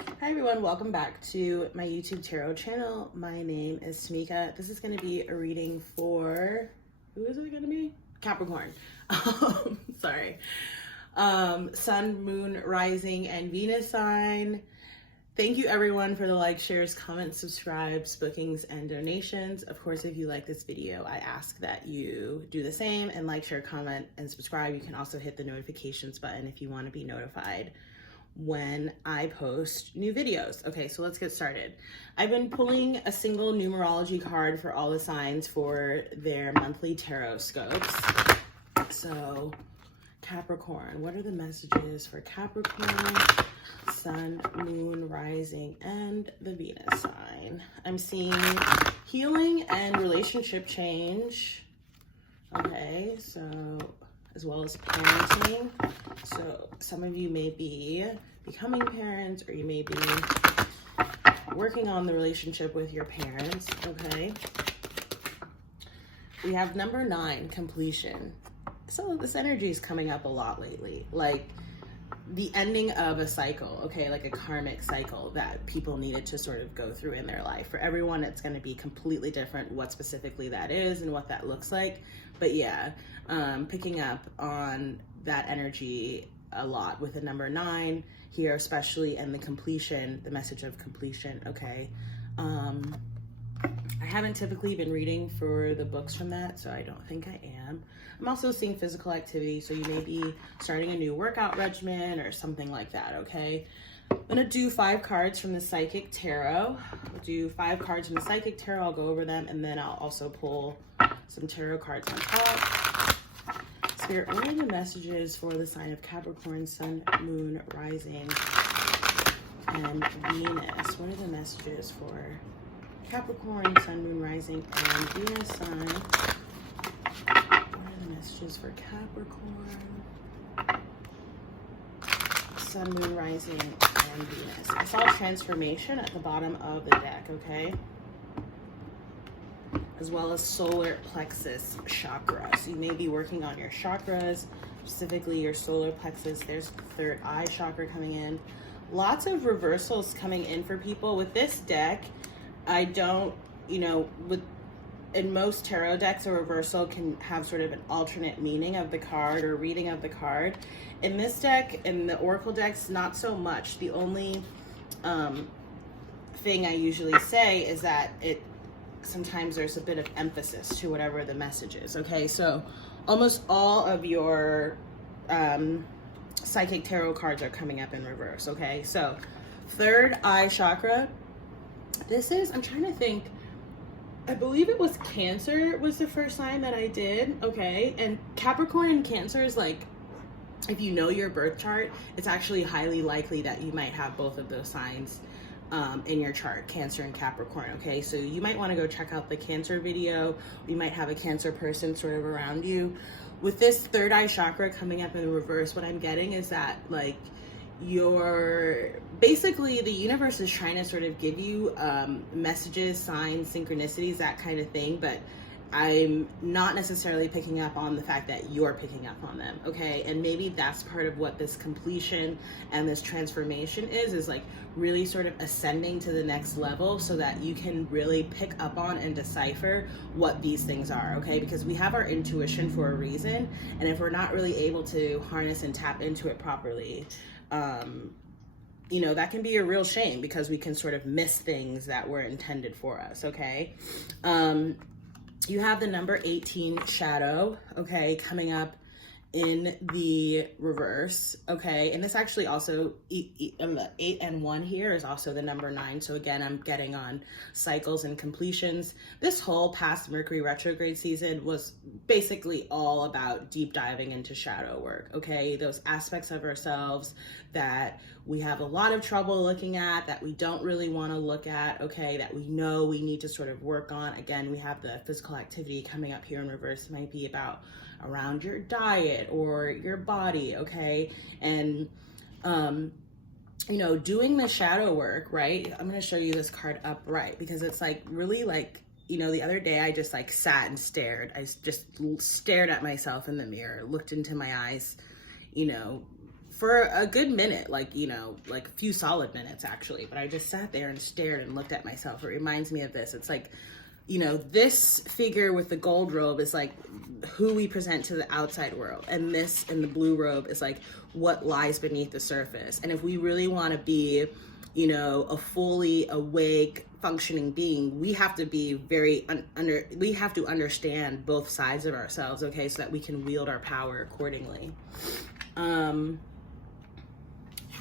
Hi everyone, welcome back to my YouTube tarot channel. My name is Tamika. This is going to be a reading for, who is it going to be? Capricorn. Sorry. Sun, Moon, Rising, and Venus sign. Thank you everyone for the likes, shares, comments, subscribes, bookings, and donations. Of course, if you like this video, I ask that you do the same and like, share, comment, and subscribe. You can also hit the notifications button if you want to be notified when I post new videos. Okay, so let's get started. I've been pulling a single numerology card for all the signs for their monthly tarot scopes. So Capricorn, what are the messages for Capricorn, Sun, Moon, Rising, and the Venus sign? I'm seeing healing and relationship change. Okay, so as well as parenting. So some of you may be becoming parents, or you may be working on the relationship with your parents, okay? We have number 9, completion. So this energy is coming up a lot lately, like the ending of a cycle, okay? Like a karmic cycle that people needed to sort of go through in their life. For everyone, it's going to be completely different what specifically that is and what that looks like. But yeah, picking up on that energy a lot with the number 9 here, especially, and the completion, the message of completion, okay? I haven't typically been reading for the books from that, so I don't think I am. I'm also seeing physical activity, so you may be starting a new workout regimen or something like that, okay? I'm gonna do 5 cards from the Psychic Tarot. We'll do 5 cards from the Psychic Tarot, I'll go over them, and then I'll also pull some tarot cards on top. Spirit, what are the messages for the sign of Capricorn, Sun, Moon, Rising, and Venus? What are the messages for Capricorn, Sun, Moon, Rising, and Venus sign? What are the messages for Capricorn, Sun, Moon, Rising, and Venus? I saw transformation at the bottom of the deck, okay? As well as solar plexus chakra. So you may be working on your chakras, specifically your solar plexus. There's the third eye chakra coming in. Lots of reversals coming in for people. With this deck, I don't, in most tarot decks, a reversal can have sort of an alternate meaning of the card or reading of the card. In this deck, in the Oracle decks, not so much. The only thing I usually say is that sometimes there's a bit of emphasis to whatever the message is, okay? So almost all of your Psychic Tarot cards are coming up in reverse, okay? So third eye chakra. This is, I'm trying to think, I believe it was Cancer was the first sign that I did, okay? And Capricorn and Cancer is like, if you know your birth chart, it's actually highly likely that you might have both of those signs in your chart, Cancer and Capricorn, okay? So you might want to go check out the Cancer video. You might have a Cancer person sort of around you. With this third eye chakra coming up in reverse, what I'm getting is that, like, basically the universe is trying to sort of give you messages, signs, synchronicities, that kind of thing, but I'm not necessarily picking up on the fact that you're picking up on them, okay? And maybe that's part of what this completion and this transformation is like really sort of ascending to the next level so that you can really pick up on and decipher what these things are, okay? Because we have our intuition for a reason, and if we're not really able to harness and tap into it properly, that can be a real shame, because we can sort of miss things that were intended for us, okay? You have the number 18 shadow, okay, coming up in the reverse, okay? And this actually also, the 8 and 1 here is also the number 9. So again, I'm getting on cycles and completions. This whole past Mercury retrograde season was basically all about deep diving into shadow work, okay? Those aspects of ourselves that we have a lot of trouble looking at, that we don't really want to look at, okay, that we know we need to sort of work on. Again, we have the physical activity coming up here in reverse. It might be about around your diet or your body, okay? And doing the shadow work, right? I'm going to show you this card upright, because it's like really like, the other day I just like sat and stared. I just stared at myself in the mirror, looked into my eyes, for a good minute, like, you know, like a few solid minutes actually, but I just sat there and stared and looked at myself. It reminds me of this. It's like, you know, this figure with the gold robe is like who we present to the outside world. And this in the blue robe is like what lies beneath the surface. And if we really want to be, you know, a fully awake, functioning being, we have to be we have to understand both sides of ourselves, okay, so that we can wield our power accordingly.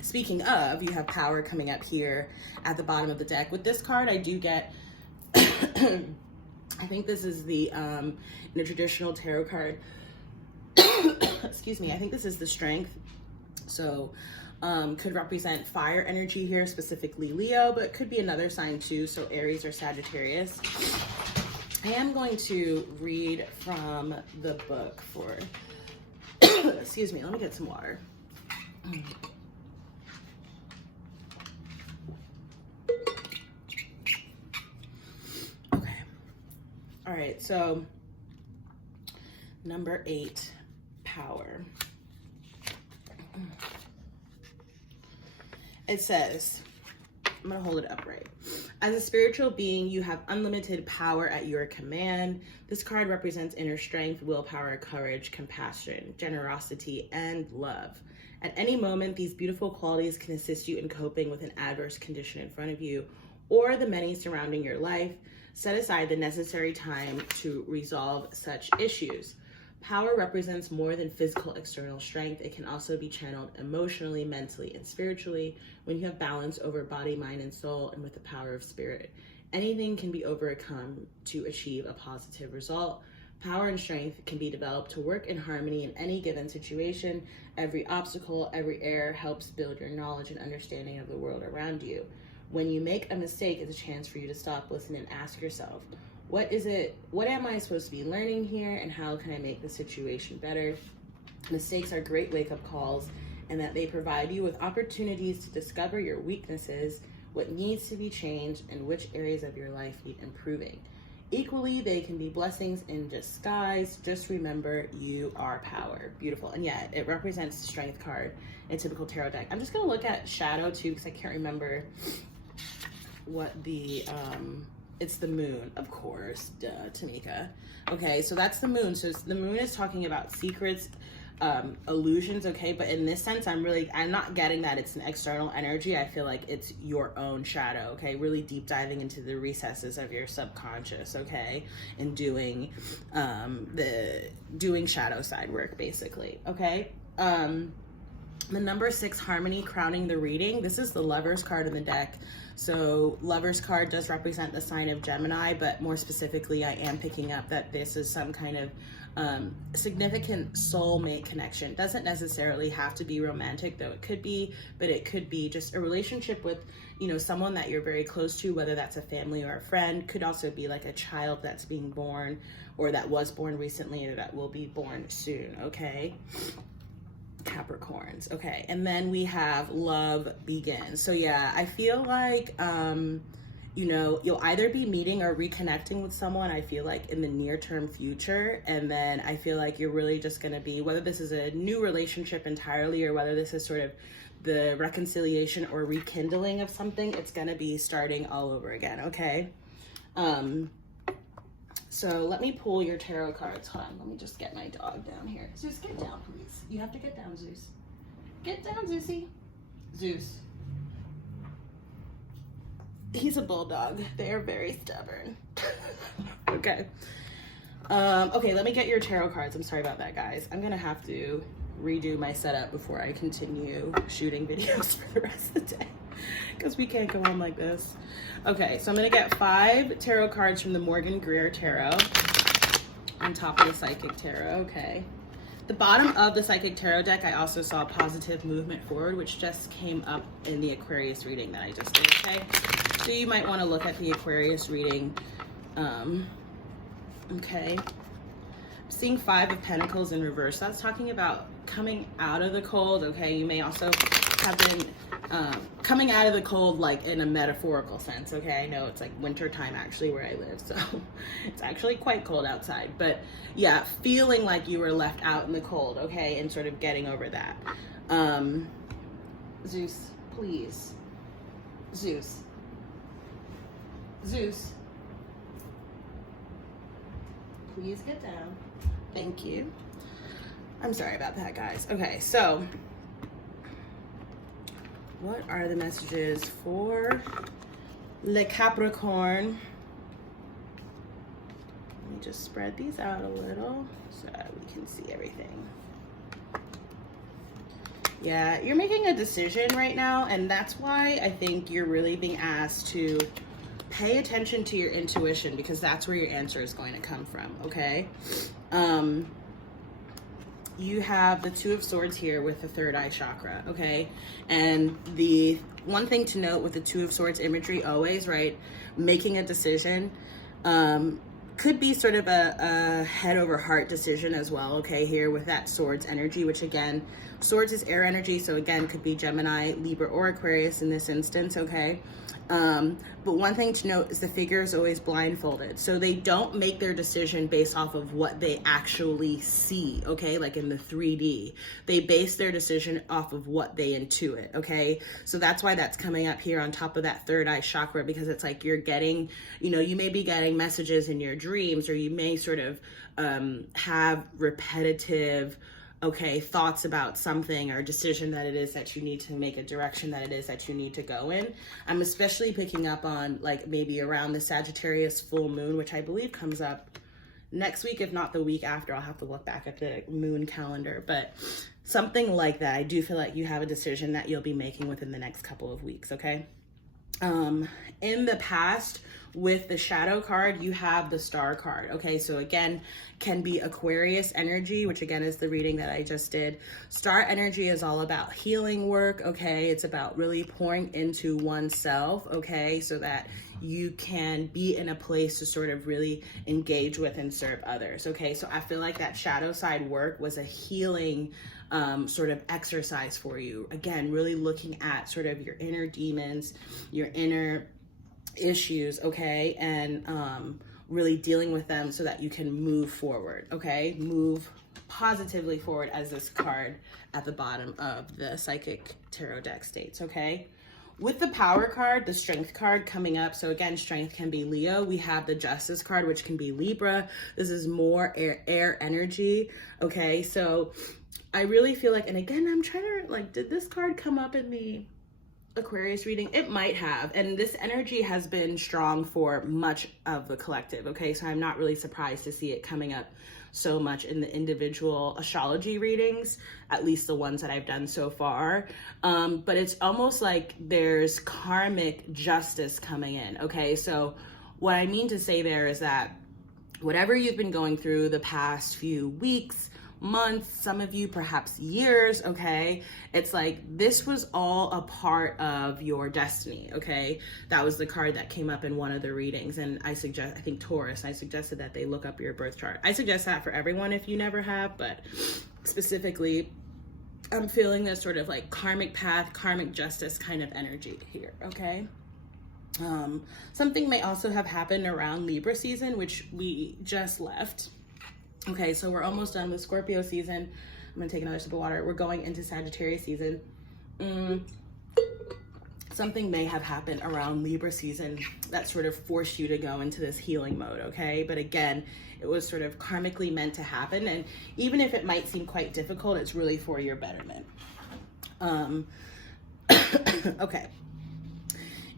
Speaking of, you have power coming up here at the bottom of the deck. With this card, I do get, I think this is the, in a traditional tarot card, excuse me, I think this is the Strength. So, could represent fire energy here, specifically Leo, but it could be another sign too, so Aries or Sagittarius. I am going to read from the book for, excuse me, let me get some water. Okay. All right, so number 8, power. It says, I'm gonna hold it upright. As a spiritual being, you have unlimited power at your command. This card represents inner strength, willpower, courage, compassion, generosity, and love. At any moment, these beautiful qualities can assist you in coping with an adverse condition in front of you or the many surrounding your life. Set aside the necessary time to resolve such issues. Power represents more than physical external strength. It can also be channeled emotionally, mentally, and spiritually when you have balance over body, mind, and soul, and with the power of spirit. Anything can be overcome to achieve a positive result. Power and strength can be developed to work in harmony in any given situation. Every obstacle, every error helps build your knowledge and understanding of the world around you. When you make a mistake, it's a chance for you to stop, listen, and ask yourself, what am I supposed to be learning here, and how can I make the situation better? Mistakes are great wake-up calls, and that they provide you with opportunities to discover your weaknesses, what needs to be changed, and which areas of your life need improving. Equally, they can be blessings in disguise. Just remember, you are power. Beautiful. And yeah, it represents the Strength card in a typical tarot deck. I'm just going to look at Shadow too, because I can't remember what the... It's the moon, of course, duh, Tamika. Okay, so that's the moon. So the moon is talking about secrets, illusions, okay? But in this sense, I'm not getting that it's an external energy. I feel like it's your own shadow, okay? Really deep diving into the recesses of your subconscious, okay? And doing shadow side work, basically, okay? The number 6, harmony, crowning the reading. This is the Lovers card in the deck. So Lovers card does represent the sign of Gemini, but more specifically, I am picking up that this is some kind of significant soulmate connection. Doesn't necessarily have to be romantic, though it could be, but it could be just a relationship with, you know, someone that you're very close to, whether that's a family or a friend. Could also be like a child that's being born, or that was born recently, or that will be born soon, okay? Capricorns. Okay, and then we have love begins. So yeah, I feel like you know, you'll either be meeting or reconnecting with someone, I feel like, in the near term future. And then I feel like you're really just going to be, whether this is a new relationship entirely or whether this is sort of the reconciliation or rekindling of something, it's going to be starting all over again, okay? So let me pull your tarot cards. Hold on, let me just get my dog down here. Zeus, get down, please. You have to get down, Zeus. Get down, Zeusy. Zeus. He's a bulldog. They are very stubborn. Okay. Okay, let me get your tarot cards. I'm sorry about that, guys. I'm gonna have to redo my setup before I continue shooting videos for the rest of the day, because we can't go on like this. Okay, so I'm gonna get 5 tarot cards from the Morgan Greer Tarot on top of the Psychic Tarot, okay? The bottom of the Psychic Tarot deck, I also saw positive movement forward, which just came up in the Aquarius reading that I just did, okay? So you might wanna look at the Aquarius reading, okay? I'm seeing 5 of Pentacles in reverse. That's talking about coming out of the cold, okay? You may also have been coming out of the cold, like in a metaphorical sense, okay? I know it's like winter time actually where I live, so it's actually quite cold outside, but yeah, feeling like you were left out in the cold, okay? And sort of getting over that. Zeus, please. Zeus. Zeus. Please get down. Thank you. I'm sorry about that, guys. Okay, so what are the messages for Le Capricorn? Let me just spread these out a little so that we can see everything. Yeah, you're making a decision right now, and that's why I think you're really being asked to pay attention to your intuition, because that's where your answer is going to come from, okay? You have the Two of Swords here with the third eye chakra, okay? And the one thing to note with the Two of Swords imagery always, right, making a decision could be sort of a head over heart decision as well, okay, here with that Swords energy, which again, Swords is air energy, so again, could be Gemini, Libra, or Aquarius in this instance, okay? But one thing to note is the figure is always blindfolded. So they don't make their decision based off of what they actually see, okay? Like in the 3D. They base their decision off of what they intuit, okay? So that's why that's coming up here on top of that third eye chakra, because it's like you're getting, you know, you may be getting messages in your dreams, or you may sort of have repetitive thoughts about something or decision that it is that you need to make, a direction that it is that you need to go in. I'm especially picking up on like maybe around the Sagittarius full moon, which I believe comes up next week, if not the week after. I'll have to look back at the moon calendar, but something like that. I do feel like you have a decision that you'll be making within the next couple of weeks, okay? In the past, with the shadow card, you have the star card, okay? So again, can be Aquarius energy, which again is the reading that I just did. Star energy is all about healing work, okay? It's about really pouring into oneself, okay? So that you can be in a place to sort of really engage with and serve others, okay? So I feel like that shadow side work was a healing sort of exercise for you. Again, really looking at sort of your inner demons, your inner issues, okay? And really dealing with them so that you can move forward, okay? Move positively forward, as this card at the bottom of the Psychic Tarot deck states, okay? With the Power card, the Strength card coming up, so again, Strength can be Leo. We have the Justice card, which can be Libra. This is more air energy, okay? So I really feel like, and again, I'm trying to, like, did this card come up in the Aquarius reading? It might have, and this energy has been strong for much of the collective, okay? So I'm not really surprised to see it coming up so much in the individual astrology readings, at least the ones that I've done so far. But it's almost like there's karmic justice coming in, okay? So what I mean to say there is that whatever you've been going through the past few weeks, months, some of you perhaps years, okay? It's like this was all a part of your destiny, okay? That was the card that came up in one of the readings, and I think Taurus, I suggested that they look up your birth chart. I suggest that for everyone if you never have, but specifically, I'm feeling this sort of like karmic path, karmic justice kind of energy here, okay? Something may also have happened around Libra season, which we just left. Okay, so we're almost done with Scorpio season. I'm gonna take another sip of water. We're going into Sagittarius season. Something may have happened around Libra season that sort of forced you to go into this healing mode, okay? But again, it was sort of karmically meant to happen. And even if it might seem quite difficult, it's really for your betterment. Okay.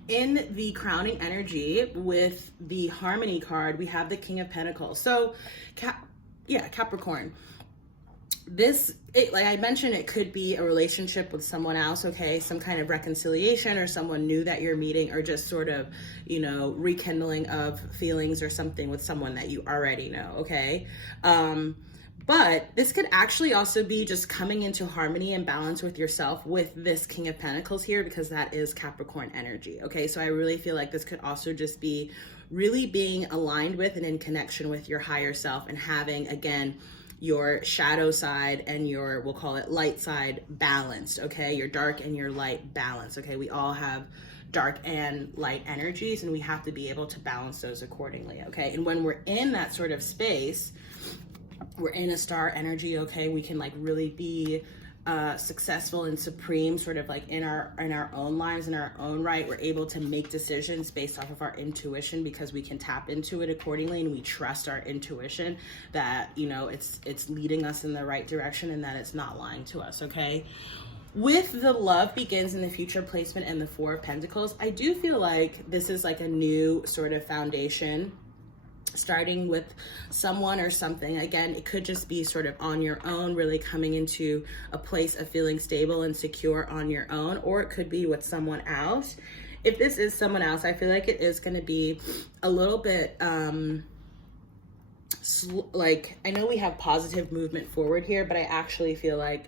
In the crowning energy with the Harmony card, we have the King of Pentacles. So, Capricorn. Like I mentioned, it could be a relationship with someone else, okay? Some kind of reconciliation, or someone new that you're meeting, or just sort of, you know, rekindling of feelings or something with someone that you already know, okay? But this could actually also be just coming into harmony and balance with yourself with this King of Pentacles here, because that is Capricorn energy, okay? So I really feel like this could also just be really being aligned with and in connection with your higher self, and having, again, your shadow side and your, we'll call it light side, balanced, okay? Your dark and your light balanced, okay? We all have dark and light energies, and we have to be able to balance those accordingly, okay? And when we're in that sort of space, we're in a star energy, okay? We can like really be successful and supreme, sort of like in our own lives, in our own right. We're able to make decisions based off of our intuition because we can tap into it accordingly, and we trust our intuition that, you know, it's leading us in the right direction and that it's not lying to us. Okay. With the love begins in the future placement and the Four of Pentacles, I do feel like this is like a new sort of foundation, starting with someone or something. Again, it could just be sort of on your own, really coming into a place of feeling stable and secure on your own, or it could be with someone else. If this is someone else, I feel like it is going to be a little bit like, I know we have positive movement forward here, but I actually feel like,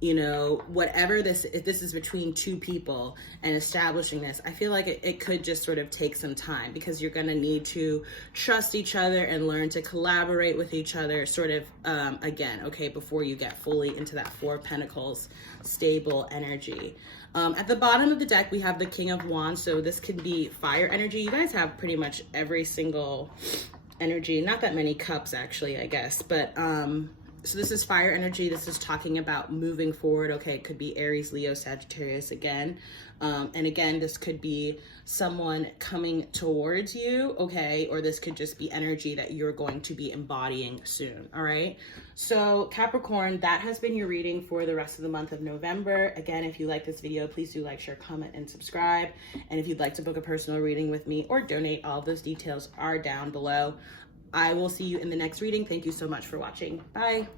you know, whatever this, if this is between two people and establishing this, I feel like it could just sort of take some time, because you're going to need to trust each other and learn to collaborate with each other, sort of, again, okay, before you get fully into that Four of Pentacles stable energy. At the bottom of the deck, we have the King of Wands. So this could be fire energy. You guys have pretty much every single energy, not that many cups actually, I guess, but, so this is fire energy. This is talking about moving forward. Okay, it could be Aries, Leo, Sagittarius again. And again, this could be someone coming towards you, okay? Or this could just be energy that you're going to be embodying soon, all right? So Capricorn, that has been your reading for the rest of the month of November. Again, if you like this video, please do like, share, comment, and subscribe. And if you'd like to book a personal reading with me or donate, all of those details are down below. I will see you in the next reading. Thank you so much for watching. Bye.